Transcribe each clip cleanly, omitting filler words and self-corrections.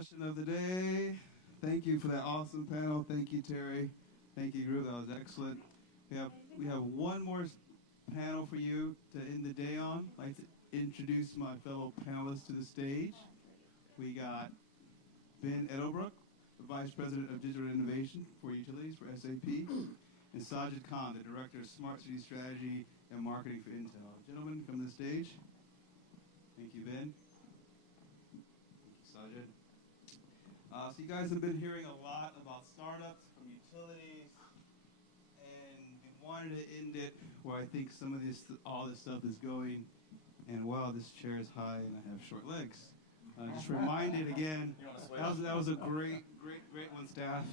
Session of the day. Thank you for that awesome panel. Thank you, Terry. Thank you, group. That was excellent. We have one more panel for you to end the day on. I'd like to introduce my fellow panelists to the stage. We got Ben Edelbrook, the Vice President of Digital Innovation for Utilities for SAP, and Sajid Khan, the Director of Smart City Strategy and Marketing for Intel. Gentlemen, come to the stage. Thank you, Ben. Thank you, Sajid. So you guys have been hearing a lot about startups from utilities, and we wanted to end it where I think all this stuff is going. And wow, this chair is high and I have short legs. Just reminded again, that was a great one, staff.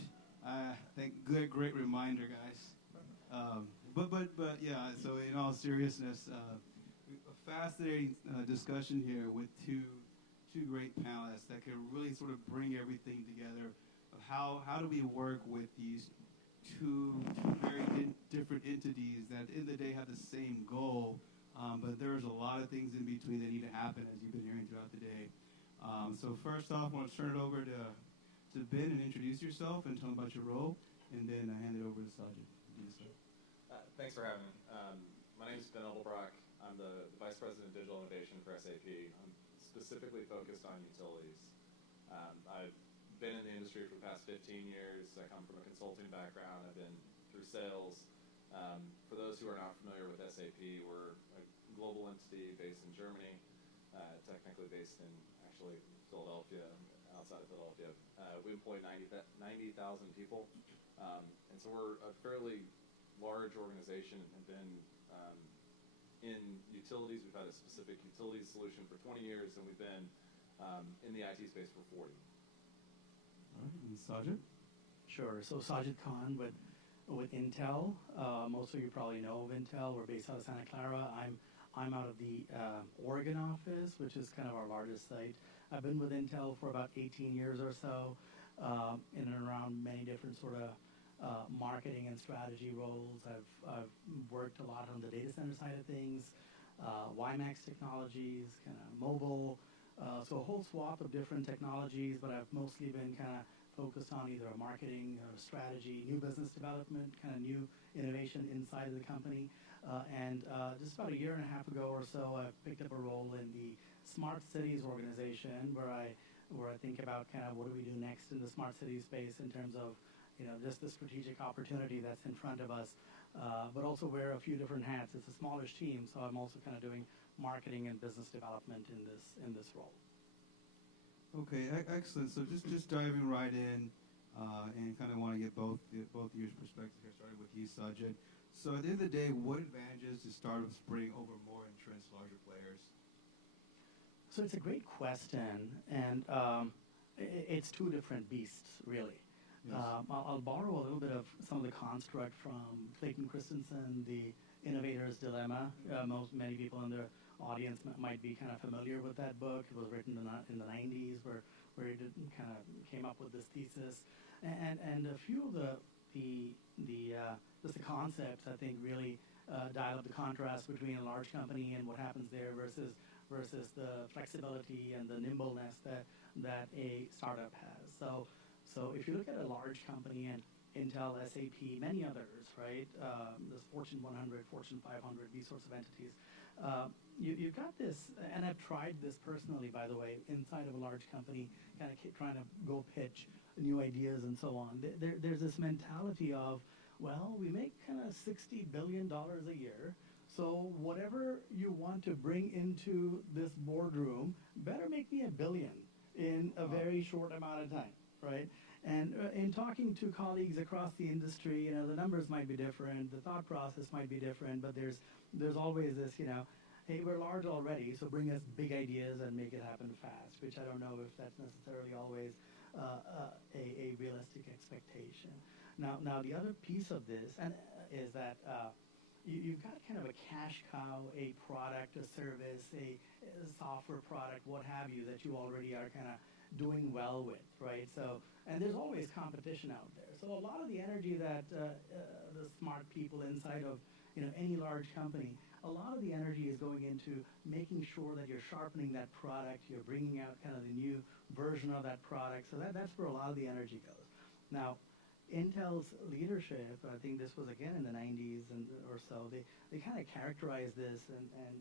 Great reminder, guys. But yeah. So in all seriousness, a fascinating discussion here with two great panelists that can really sort of bring everything together of how do we work with these two very different entities that at the end of the day have the same goal, but there's a lot of things in between that need to happen, as you've been hearing throughout the day. So first off, I want to turn it over to Ben and introduce yourself and tell them about your role, and then I hand it over to Sajid. Thanks for having me. My name is Ben Edelbrock. I'm the Vice President of Digital Innovation for SAP. I'm specifically focused on utilities. I've been in the industry for the past 15 years. I come from a consulting background. I've been through sales. For those who are not familiar with SAP, we're a global entity based in Germany, technically based in actually Philadelphia, outside of Philadelphia. We employ 90,000 people, and so we're a fairly large organization and have been in utilities. We've had a specific utilities solution for 20 years, and we've been in the IT space for 40. All right, and Sajid? Sure. So Sajid Khan with Intel. Most of you probably know of Intel. We're based out of Santa Clara. I'm out of the Oregon office, which is kind of our largest site. I've been with Intel for about 18 years or so, in and around many different sort of marketing and strategy roles. I've worked a lot on the data center side of things, WiMAX technologies, kind of mobile, so a whole swath of different technologies, but I've mostly been kind of focused on either a marketing or a strategy, new business development, kind of new innovation inside of the company. And just about a year and a half ago or so, I picked up a role in the Smart Cities organization where I think about kind of what do we do next in the smart city space in terms of just the strategic opportunity that's in front of us, but also wear a few different hats. It's a smallish team, so I'm also kind of doing marketing and business development in this role. Okay, excellent. So just diving right in, and kind of want to get both of your perspectives here, starting with you, Sajid. So at the end of the day, what advantages do startups bring over more entrenched larger players? So it's a great question, and it's two different beasts, really. Yes. I'll borrow a little bit of some of the construct from Clayton Christensen, The Innovator's Dilemma. Many people in the audience might be kind of familiar with that book. It was written in the 90s, where he kind of came up with this thesis, and a few of just the concepts I think really dial up the contrast between a large company and what happens there versus the flexibility and the nimbleness that a startup has. So if you look at a large company and Intel, SAP, many others, right? This Fortune 100, Fortune 500, these sorts of entities. You've got this, and I've tried this personally, by the way, inside of a large company, kind of trying to go pitch new ideas and so on. There's this mentality of, well, we make kind of $60 billion a year, so whatever you want to bring into this boardroom, better make me $1 billion in a very short amount of time, right? And in talking to colleagues across the industry, the numbers might be different, the thought process might be different, but there's always this, hey, we're large already, so bring us big ideas and make it happen fast, which I don't know if that's necessarily always a realistic expectation. Now the other piece of this is that you've got kind of a cash cow, a product, a service, a software product, what have you, that you already are kind of doing well with, right? So, and there's always competition out there. So a lot of the energy that the smart people inside of any large company, a lot of the energy is is going into making sure that you're sharpening that product, you're bringing out kind of the new version of that product. So that's where a lot of the energy goes. Now, Intel's leadership, I think this was again in the 90s or so, they kind of characterized this, and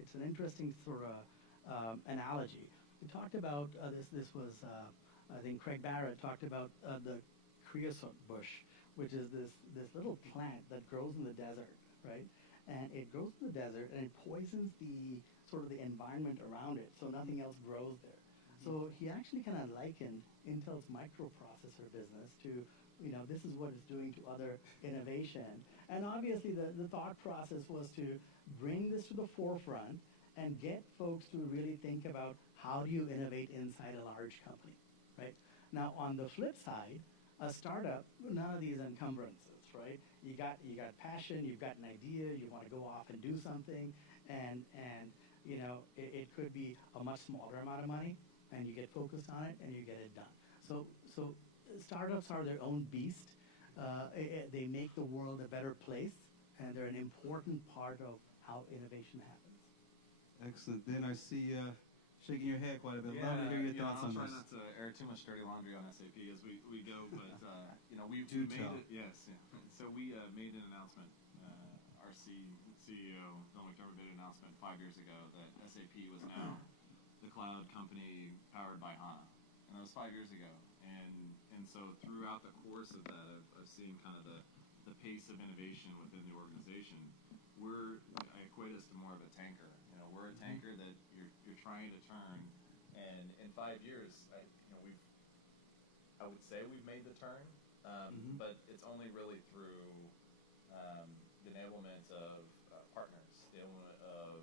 it's an interesting sort of analogy. We talked about this was, I think Craig Barrett talked about the creosote bush, which is this little plant that grows in the desert, right? And it grows in the desert, and it poisons the sort of the environment around it, so nothing else grows there. So he actually kind of likened Intel's microprocessor business to, this is what it's doing to other innovation. And obviously the thought process was to bring this to the forefront and get folks to really think about how do you innovate inside a large company, right? Now, on the flip side, a startup, none of these encumbrances, right? You got passion, you've got an idea, you want to go off and do something, and it could be a much smaller amount of money, and you get focused on it, and you get it done. So startups are their own beast. They make the world a better place, and they're an important part of how innovation happens. Excellent. Ben, I see shaking your head quite a bit. Love to hear your thoughts on this. I'll try not to air too much dirty laundry on SAP as we go, but we Do made tell. it. Yes, yeah. So we made an announcement. Our CEO Bill McDermott made an announcement 5 years ago that SAP was now the cloud company powered by HANA, and that was 5 years ago. And so throughout the course of that, I've seen kind of the pace of innovation within the organization. I equate us to more of a tanker. We're a tanker that you're trying to turn, and in 5 years, I would say we've made the turn, but it's only really through the enablement of partners, the enablement of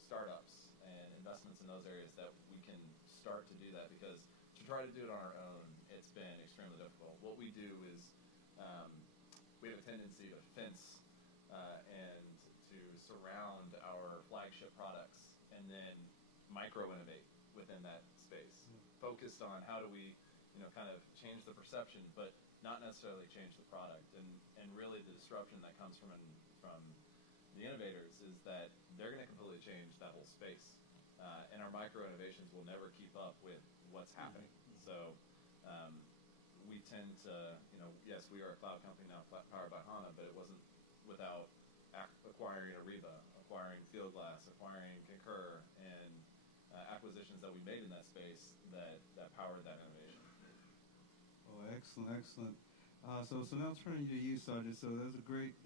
startups and investments in those areas that we can start to do that, because to try to do it on our own, it's been extremely difficult. What we do is we have a tendency to fence and to surround our flagship products and then micro-innovate within that space, focused on how do we kind of change the perception, but not necessarily change the product. And really the disruption that comes from the innovators is that they're going to completely change that whole space. And our micro-innovations will never keep up with what's happening. So we tend to, yes, we are a cloud company now powered by HANA, but it wasn't without acquiring Ariba, acquiring Fieldglass, acquiring Concur, and acquisitions that we made in that space that powered that innovation. Oh, excellent. So now turning to you, Sajid. So those are great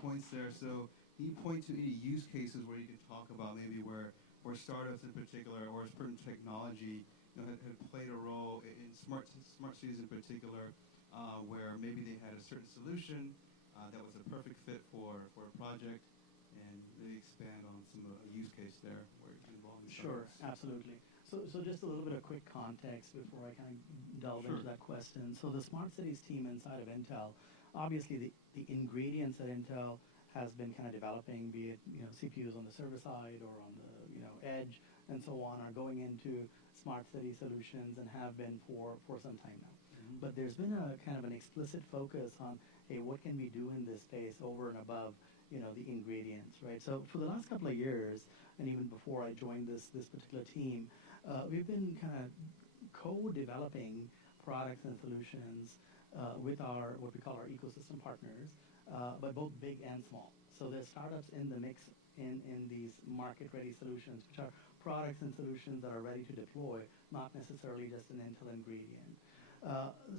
points there. So can you point to any use cases where you could talk about maybe where startups in particular or a certain technology had played a role in smart cities in particular, where maybe they had a certain solution that was a perfect fit for a project, and really expand on some use case there where it's involving Sure, startups. absolutely. So just a little bit of quick context before I kind of delve into that question. So the Smart Cities team inside of Intel, obviously the ingredients that Intel has been kind of developing, be it CPUs on the server side or on the edge and so on, are going into smart city solutions and have been for some time now. But there's been a kind of an explicit focus on, hey, what can we do in this space over and above the ingredients, right? So for the last couple of years, and even before I joined this particular team, we've been kind of co-developing products and solutions with what we call our ecosystem partners, but both big and small. So there's startups in the mix in these market-ready solutions, which are products and solutions that are ready to deploy, not necessarily just an Intel ingredient.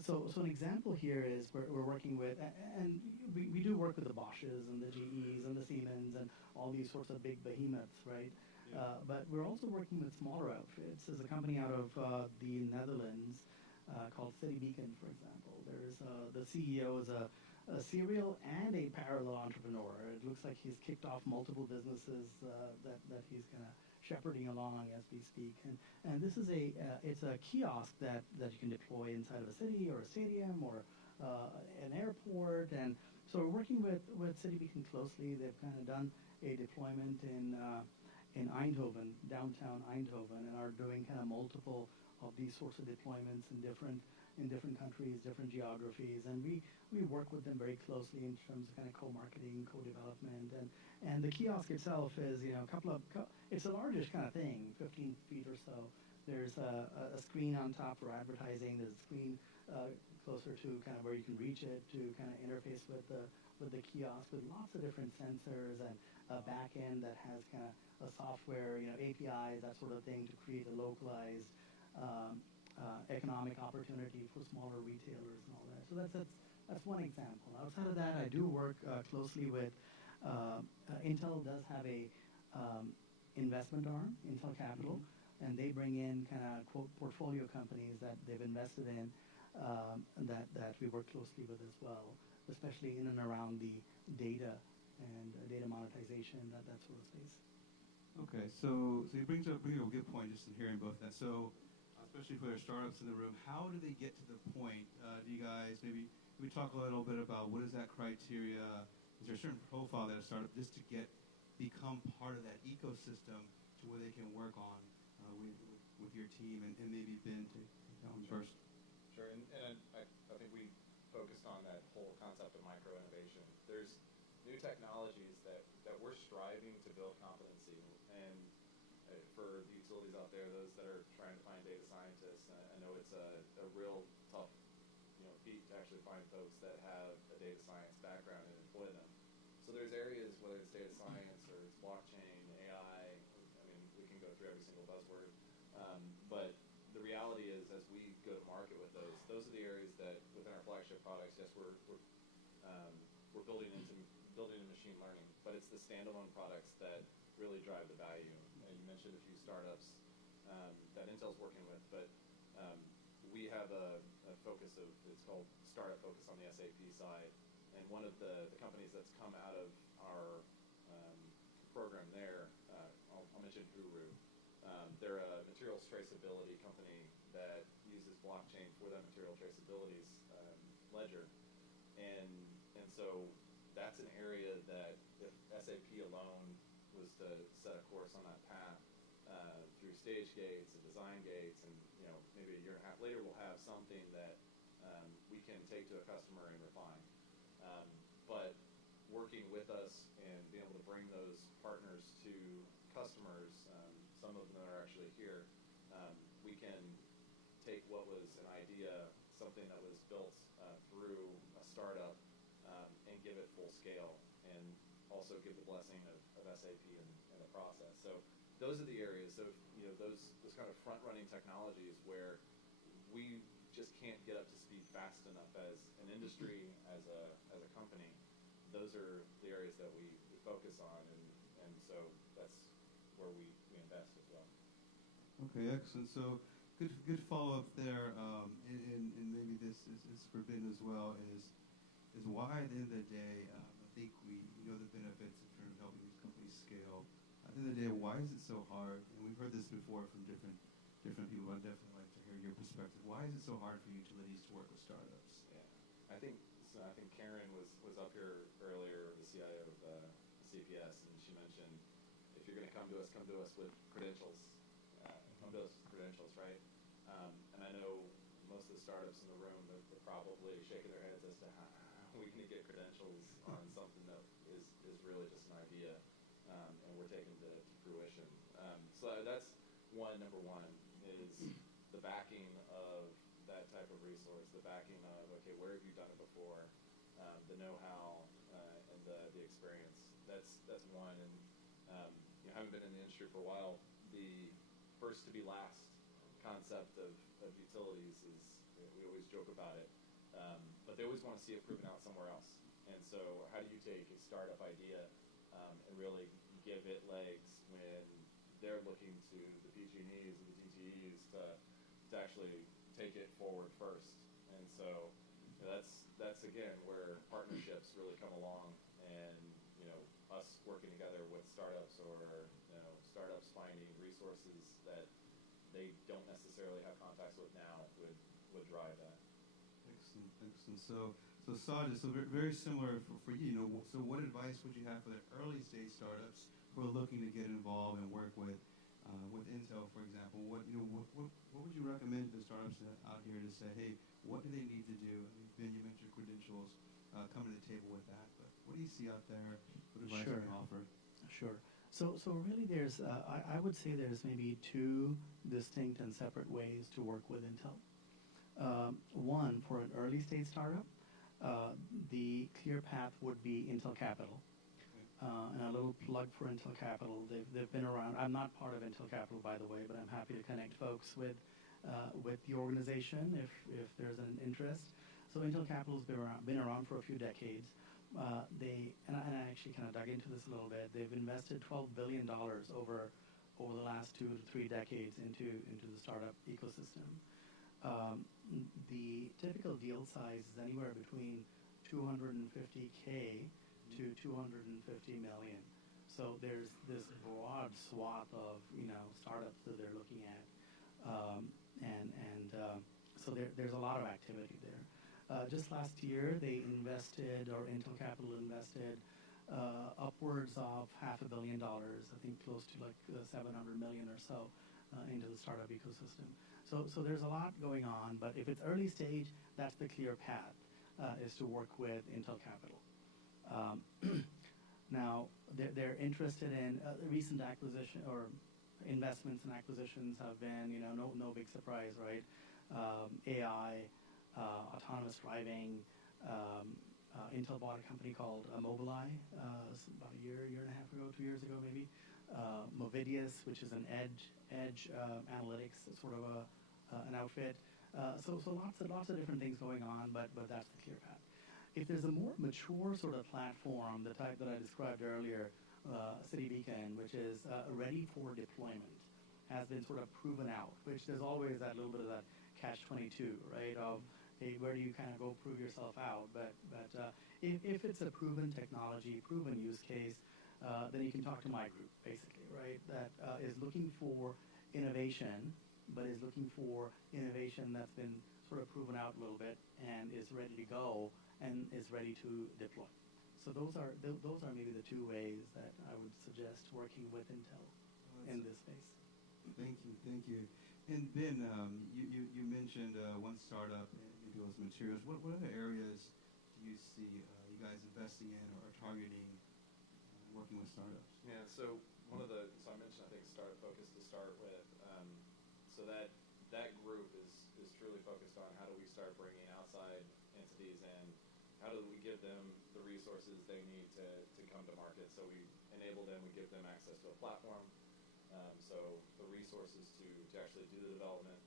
So an example here is we're working with, and we do work with the Bosches and the GEs and the Siemens and all these sorts of big behemoths, right? Yeah. But we're also working with smaller outfits. There's a company out of the Netherlands called City Beacon, for example. There's the CEO is a serial and a parallel entrepreneur. It looks like he's kicked off multiple businesses that he's kind of shepherding along as we speak. And this is it's a kiosk that you can deploy inside of a city or a stadium or an airport. And so we're working with City Beacon closely. They've kind of done a deployment in Eindhoven, downtown Eindhoven, and are doing kind of multiple of these sorts of deployments in different in different countries, different geographies, and we work with them very closely in terms of kind of co-marketing, co-development, and the kiosk itself is, you know, it's a largish kind of thing, 15 feet or so. There's a screen on top for advertising. There's a screen closer to kind of where you can reach it to kind of interface with the kiosk with lots of different sensors and a back end that has kind of a software, you know, APIs, that sort of thing to create a localized economic opportunity for smaller retailers and all that. So that's one example. Outside of that, I do work closely with Intel. Does have a investment arm, Intel Capital, and they bring in kind of quote portfolio companies that they've invested in that we work closely with as well, especially in and around the data and data monetization, that sort of space. Okay, so you bring up a good point just in hearing both that. So, especially for their startups in the room, how do they get to the point? Do you guys maybe we talk a little bit about what is that criteria? Is there a certain profile that a startup just to become part of that ecosystem to where they can work on with your team and maybe Ben to come first? Sure, and I think we focused on that whole concept of micro innovation. There's new technologies that we're striving to build competency in. And for the utilities out there, those that are trying to find data scientists, I know it's a real tough, you know, feat to actually find folks that have a data science background and employ them. So there's areas, whether it's data science or it's blockchain, AI, I mean, we can go through every single buzzword. But the reality is, as we go to market with those are the areas that within our flagship products, yes, we're building in machine learning, but it's the standalone products that really drive the value. And you mentioned a few startups that Intel's working with, but we have a focus of, it's called Startup Focus on the SAP side, and one of the companies that's come out of our program there, I'll mention Guru. They're a materials traceability company that uses blockchain for that material traceability ledger, and so that's an area that if SAP alone was to set a course on that path through stage gates and design gates, and you know maybe a year and a half later we'll have something that we can take to a customer and refine. But working with us and being able to bring those partners to customers, some of them are actually here, we can take what was an idea, something that was built through a startup, and give it full scale, and also give the blessing of SAP in the process. So those are the areas of, you know, those kind of front-running technologies where we just can't get up to speed fast enough as an industry, as a company. Those are the areas that we focus on, and so that's where we invest as well. Okay, excellent. So good follow-up there, and maybe this is for Ben as well, is why at the end of the day, I think we know the benefits in terms of helping these companies scale. At the end of the day, why is it so hard? And we've heard this before from different people. I'd definitely like to hear your perspective. Why is it so hard for utilities to work with startups? Yeah, I think Karen was up here earlier, the CIO of CPS, and she mentioned if you're going to come to us with credentials. Come to us with credentials, right? And I know most of the startups in the room, they're probably shaking their heads as to how we can get credentials on something that is really just an idea, and we're taking to fruition. So that's number one, is the backing of that type of resource, the backing of, okay, where have you done it before, the know-how, and the experience. That's one, and you know, having been in the industry for a while, the first to be last concept of utilities is, we always joke about it, but they always want to see it proven out somewhere else. And so how do you take a startup idea and really give it legs when they're looking to the PG&Es and the DTEs to actually take it forward first? And so you know, that's again where partnerships really come along, and you know, us working together with startups, or you know, startups finding resources that they don't necessarily have contacts with now would drive that. Excellent. So Sajid, so very similar for you. You know, so what advice would you have for the early stage startups who are looking to get involved and work with Intel, for example? What would you recommend to the startups out here to say, hey, What do they need to do? I mean, Ben, you mentioned credentials, coming to the table with that, but what do you see out there? What advice Sure. can you offer? Sure. So really, I would say there's maybe two distinct and separate ways to work with Intel. One, for an early stage startup, the clear path would be Intel Capital. And a little plug for Intel Capital. They've been around. I'm not part of Intel Capital, by the way, but I'm happy to connect folks with the organization if there's an interest. So Intel Capital's been around for a few decades. And I actually kind of dug into this a little bit. They've invested $12 billion over the last 2 to 3 decades into the startup ecosystem. The typical deal size is anywhere between 250K to 250 million. So there's this broad swath of startups that they're looking at, so there's a lot of activity there. Just last year, they invested, or Intel Capital invested, upwards of $500 million, I think close to like 700 million or so, into the startup ecosystem. So there's a lot going on, but if it's early stage, that's the clear path, is to work with Intel Capital. Now, they're interested in recent acquisition or investments and acquisitions have been, no big surprise, right? AI, autonomous driving. Intel bought a company called Mobileye about a year and a half ago, 2 years ago maybe. Movidius, which is an edge analytics sort of an outfit. So lots of different things going on, but that's the clear path. If there's a more mature sort of platform, the type that I described earlier, City Beacon, which is ready for deployment, has been sort of proven out, which there's always that little bit of that catch-22, right, of, hey, where do you kind of go prove yourself out? But if it's a proven technology, proven use case, then you can talk to my group, basically, right, that is looking for innovation, but is looking for innovation that's been sort of proven out a little bit and is ready to go and is ready to deploy. So those are maybe the two ways that I would suggest working with Intel in this space. Thank you. And Ben, you mentioned one startup, and maybe it was materials. What other areas do you see you guys investing in or targeting working with startups? Yeah, so I mentioned, I think, startup focus to start with. So that group is truly focused on how do we start bringing outside entities in, how do we give them the resources they need to come to market. So we enable them, we give them access to a platform. So the resources to actually do the development,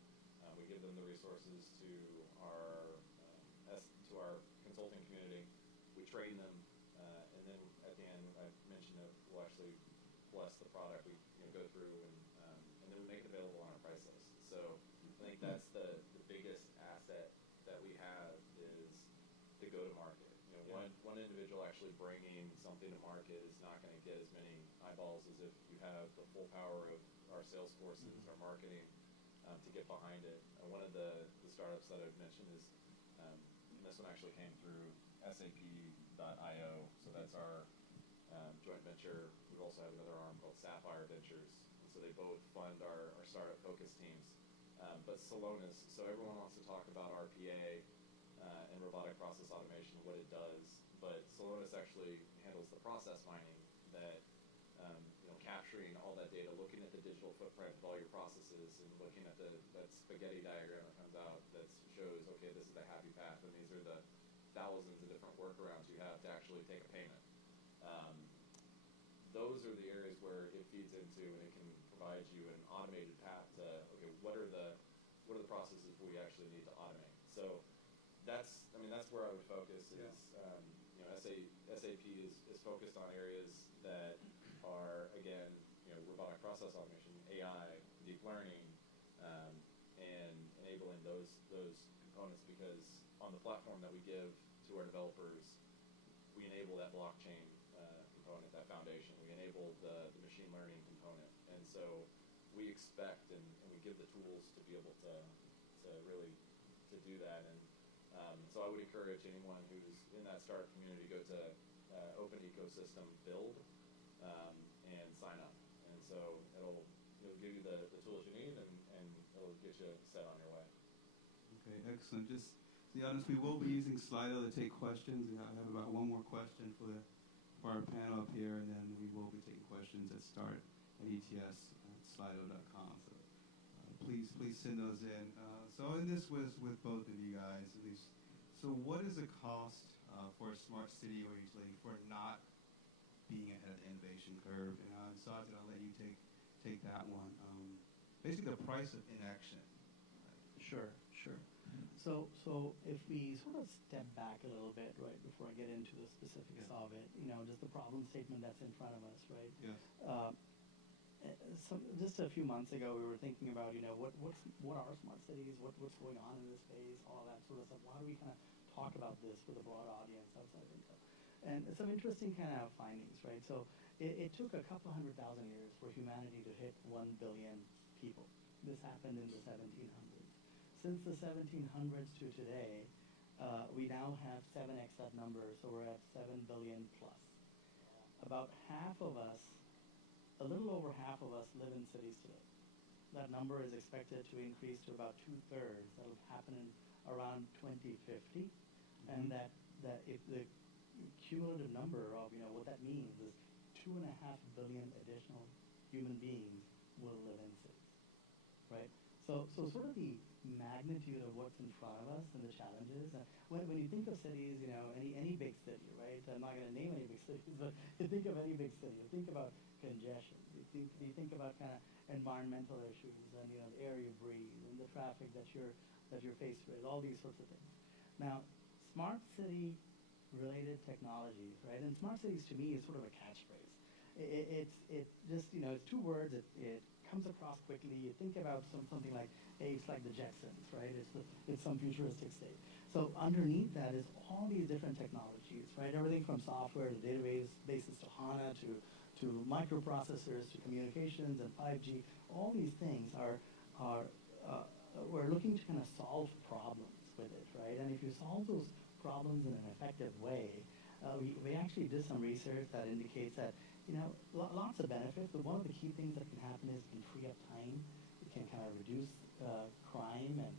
we give them the resources to our consulting community. We train them, and then at the end, I mentioned that we'll actually bless the product. We go through and then we make it available on our price list. So I think that's the biggest asset that we have is to go to market. One individual actually bringing something to market is not going to get as many eyeballs as if you have the full power of our sales forces, our marketing, to get behind it. One of the startups that I've mentioned is, and this one actually came through SAP.io, so that's our joint venture. We also have another arm called Sapphire Ventures, and so they both fund our startup focus teams. But Celonis, so everyone wants to talk about RPA and robotic process automation, what it does, but Celonis actually handles the process mining that, capturing all that data, looking at the digital footprint of all your processes, and looking at that spaghetti diagram that comes out that shows, okay, this is the happy path, and these are the thousands of different workarounds you have to actually take a payment. Those are the areas where it feeds into, and it can provide you an automated path to, okay, what are the processes we actually need to automate? So that's where I would focus. Is SAP is focused on areas that are, again, robotic process automation, AI, deep learning, and enabling those components, because on the platform that we give to our developers, we enable that blockchain component, that foundation. We enable the machine learning component, and so we expect and we give the tools to be able to really to do that. And so I would encourage anyone who's in that startup community to go to Open Ecosystem Build and sign up. And so it'll give you the tools you need, and it'll get you set on your way. Okay, excellent. Just be honest, we will be using Slido to take questions. I have about one more question for our panel up here, and then we will be taking questions at start at ETS@slido.com. So please send those in. So and this was with both of you guys at least. So what is the cost for a smart city or utility for not being ahead of the innovation curve? And Sajid, I'll let you take that one. Basically, the price of inaction. Sure, sure. So if we sort of step back a little bit, right, before I get into the specifics of it, just the problem statement that's in front of us, right? Yes. Just a few months ago, we were thinking about, what are smart cities, what's going on in this space, all that sort of stuff. Why do we kind of talk about this with a broad audience outside of Intel? And some interesting kind of findings, right? So it took a couple 100,000 years for humanity to hit 1 billion people. This happened in the 1700s. Since the 1700s to today, we now have 7x that number, so we're at 7 billion plus. About half of us, a little over half of us live in cities today. That number is expected to increase to about 2/3. That'll happen in around 2050. Mm-hmm. And that if the cumulative number of, what that means is 2.5 billion additional human beings will live in cities, right? So sort of the magnitude of what's in front of us and the challenges. When you think of cities, any big city, right? I'm not going to name any big cities, but you think of any big city. You think about congestion. You think about kind of environmental issues and the air you breathe and the traffic that you're faced with, all these sorts of things. Now, smart city related technologies, right? And smart cities to me is sort of a catchphrase. It's just it's two words. It comes across quickly. You think about something like, hey, it's like the Jetsons, right? It's some futuristic state. So underneath that is all these different technologies, right? Everything from software to databases to HANA to microprocessors to communications and 5G. All these things are we're looking to kind of solve problems with it, right? And if you solve those problems in an effective way, we actually did some research that indicates that lots of benefits, but one of the key things that can happen is it can free up time. It can kind of reduce crime and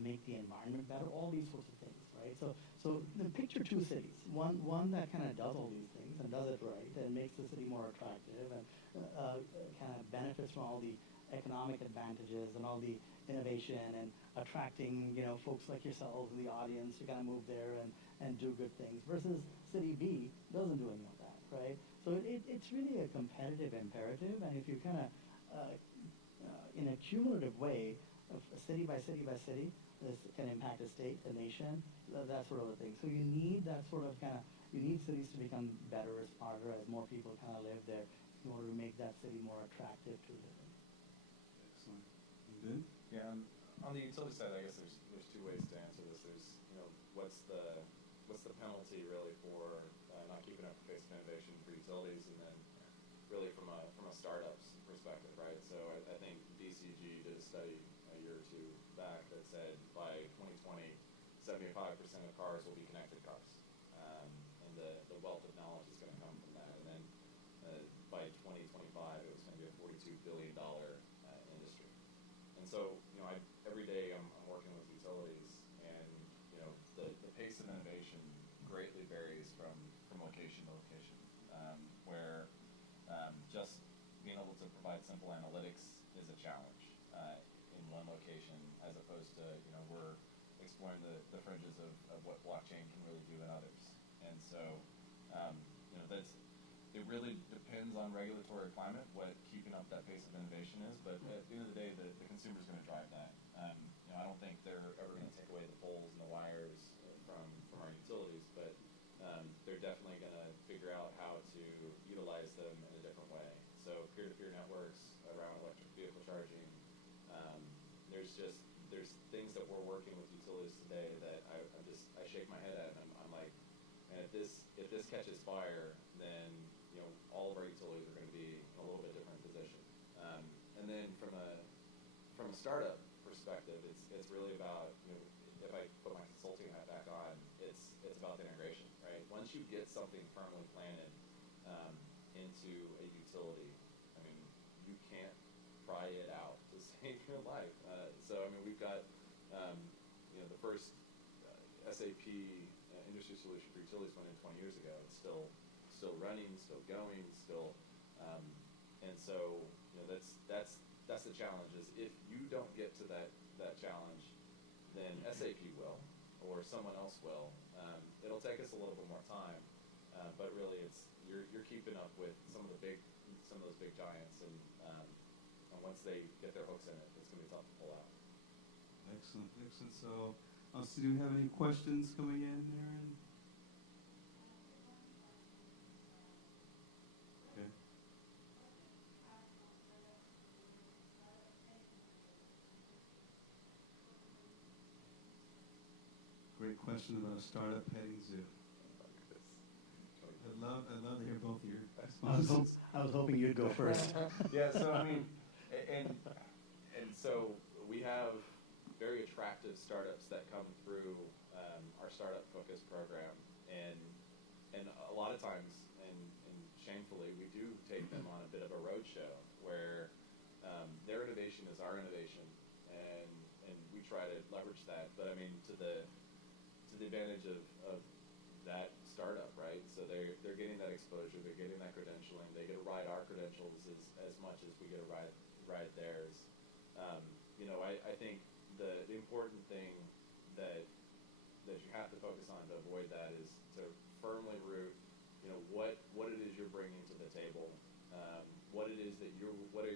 make the environment better, all these sorts of things, right? So picture two cities, one that kind of does all these things and does it right and makes the city more attractive and kind of benefits from all the economic advantages and all the innovation and attracting, folks like yourselves in the audience who kind of move there and do good things, versus city B doesn't do any of that, right? So it's really a competitive imperative, and if you kind of, in a cumulative way, city by city by city, this can impact a state, a nation, that sort of a thing. So you need that sort of you need cities to become better, smarter, as more people kind of live there in order to make that city more attractive to live in. Excellent. Good. Yeah, on the utility side, I guess there's two ways to answer this. There's, what's the penalty really for not keeping up the pace of innovation for utilities, and then really from a startup's perspective, right? So I think DCG did a study a year or two back that said by 2020, 75% of cars will be connected cars, and the wealth of knowledge is going to come from that. And then by 2025, it was going to be a $42 billion industry. And so, every day I'm working with utilities, and the pace of innovation greatly varies from location to location, where just being able to provide simple analytics is a challenge in one location, as opposed to we're exploring the fringes of what blockchain can really do in others. And so it really depends on regulatory climate what keeping up that pace of innovation is, but at the end of the day, the consumer's going to drive that. I don't think they're ever going to take away the poles and the wires from our utilities, but they're definitely going to figure out how to utilize them in a different way. So peer-to-peer networks around electric vehicle charging, there's things that we're working with utilities today that I shake my head at, and I'm like, man, if this catches fire, then all of our utilities are going to be in a little bit different position. And then from a startup perspective, it's really about, if I put my consulting hat back on, it's about the integration, right? Once you get something firmly planted into a utility, I mean, you can't pry it out to save your life. So I mean, we've got the first SAP industry solution for utilities went in 20 years ago. It's still running, still going, still, and so that's the challenge. Is if you don't get to that challenge, then SAP will, or someone else will. It'll take us a little bit more time, but really, you're keeping up with some of those big giants, and once they get their hooks in it, it's going to be tough to pull out. Excellent, excellent. So, do we have any questions coming in, Aaron? Okay. Great question about a startup petting zoo. I'd love to hear both of your responses. I was hoping you'd go first. Yeah, so I mean, and so we have very attractive startups that come through our startup focus program, and a lot of times, and shamefully, we do take them on a bit of a roadshow where their innovation is our innovation, and we try to leverage that. But I mean, to the advantage of that startup, right? So they're getting that exposure, they're getting that credentialing, they get to ride our credentials as much as we get to ride theirs. I think the important thing that you have to focus on to avoid that is to firmly root, what it is you're bringing to the table, what it is that what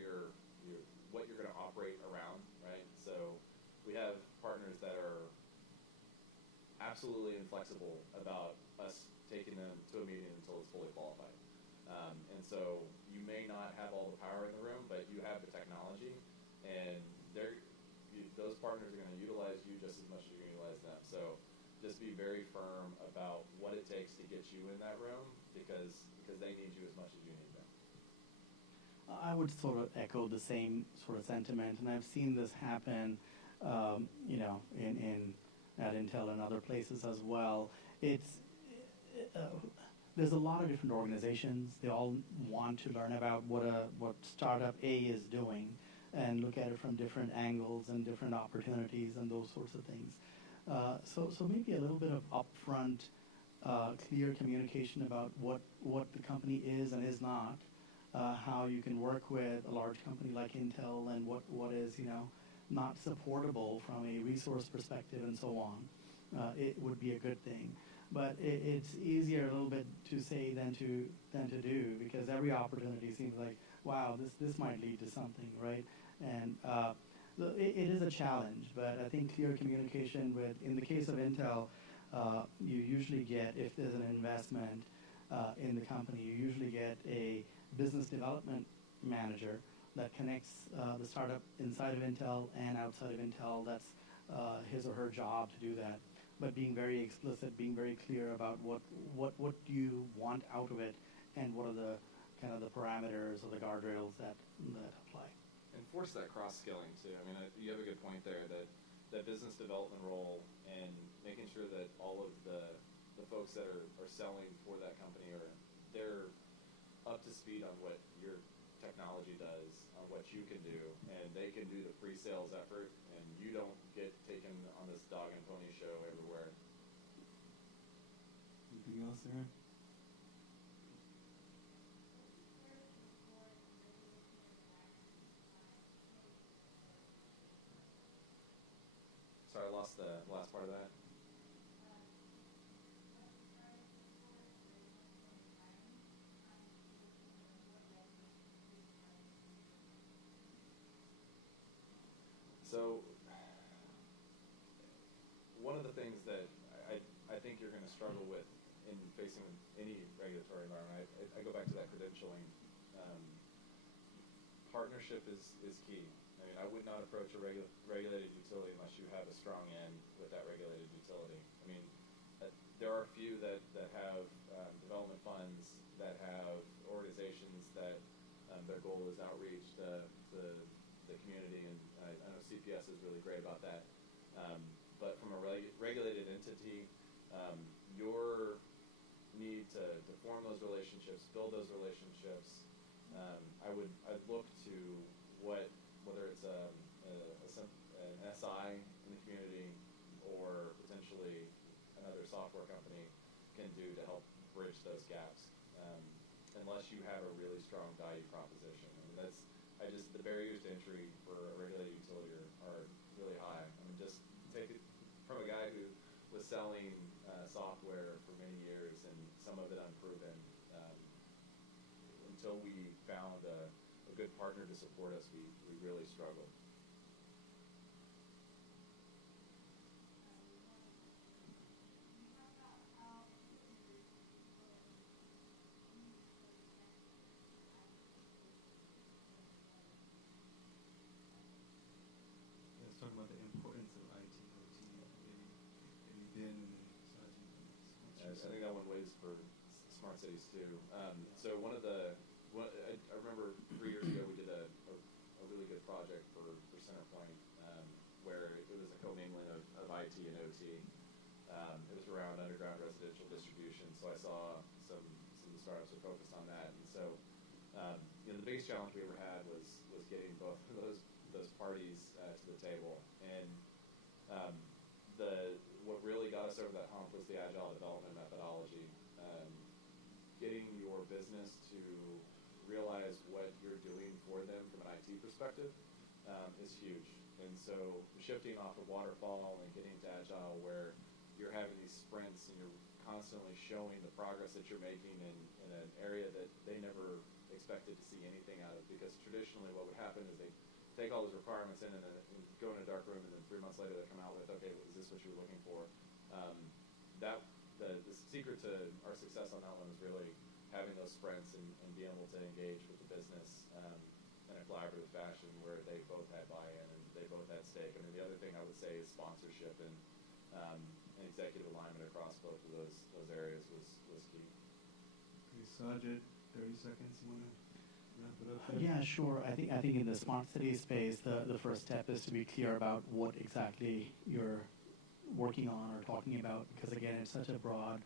you're going to operate around, right? So we have partners that are absolutely inflexible about us taking them to a meeting until it's fully qualified. And so you may not have all the power in the room, but you have the technology, and those partners are going to utilize you just as much as you're going to utilize them. So just be very firm about what it takes to get you in that room, because they need you as much as you need them. I would sort of echo the same sort of sentiment, and I've seen this happen, at Intel and other places as well. There's a lot of different organizations. They all want to learn about what startup A is doing and look at it from different angles and different opportunities and those sorts of things. So maybe a little bit of upfront, clear communication about what the company is and is not, how you can work with a large company like Intel, and what is not supportable from a resource perspective and so on. It would be a good thing. But it's easier a little bit to say than to do, because every opportunity seems like, wow, this might lead to something, right? And it is a challenge, but I think clear communication in the case of Intel, you usually get, if there's an investment in the company, you usually get a business development manager that connects the startup inside of Intel and outside of Intel. That's his or her job to do that. But being very explicit, being very clear about what do you want out of it, and what are the kind of the parameters or the guardrails that apply. And force that cross-skilling too. I mean, you have a good point there, that business development role, and making sure that all of the folks that are selling for that company they're up to speed on what your technology does, on what you can do, and they can do the pre-sales effort, and you don't get taken on this dog and pony show everywhere. Anything else, Aaron? Sorry, I lost the last part of that. So one of the things that I think you're going to struggle with in facing any regulatory environment, I go back to that credentialing. Partnership is key. I mean, I would not approach a regulated utility unless you have a strong end with that regulated utility. I mean, there are a few that have development funds, that have organizations that their goal is outreach to the community, and I know CPS is really great about that. But from a regulated entity, your need to form those relationships, build those relationships, I'd look to whether it's an SI in the community, or potentially an bridge those gaps unless you have a really strong value proposition. I mean, the barriers to entry for a regulated utility are really high. I mean, just take it from a guy who was selling software for many years and some of it unproven. Until we found a good partner to support us, we really struggled. Let's talk about the importance of IT, OT, maybe Ben and then Sajid. I think that one weighs for smart cities too. I remember 3 years ago we did a really good project for CenterPoint where it was a commingling of IT and OT. It was around underground residential distribution, so I saw some of the startups were focused on that, and so the biggest challenge we ever had was getting both of those parties to the table, and what really got us over that hump was the agile development methodology. Getting your business to realize what you're doing for them from an IT perspective is huge. And so shifting off of waterfall and getting to agile where you're having these sprints and you're constantly showing the progress that you're making in an area that they never expected to see anything out of. Because traditionally what would happen is they take all those requirements in and go in a dark room, and then 3 months later they come out with, okay, is this what you were looking for? The secret to our success on that one is really having those sprints and being able to engage with the business in a collaborative fashion where they both had buy-in and they both had stake. I mean, the other thing I would say is sponsorship and executive alignment across both of those areas was key. Okay, Sajid, 30 seconds. You want to wrap it up there? Yeah, sure. I think in the smart city space, the first step is to be clear about what exactly you're working on or talking about, because again, it's such a broad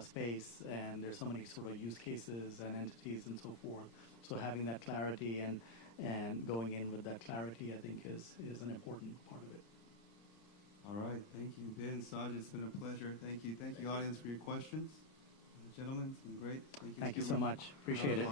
space and there's so many sort of use cases and entities and so forth. So having that clarity and going in with that clarity, I think is an important part of it. All right, thank you, Ben, Sajid. It's been a pleasure. Thank you, audience, for your questions. And the gentlemen, it's been great. Thank you so much. Appreciate it.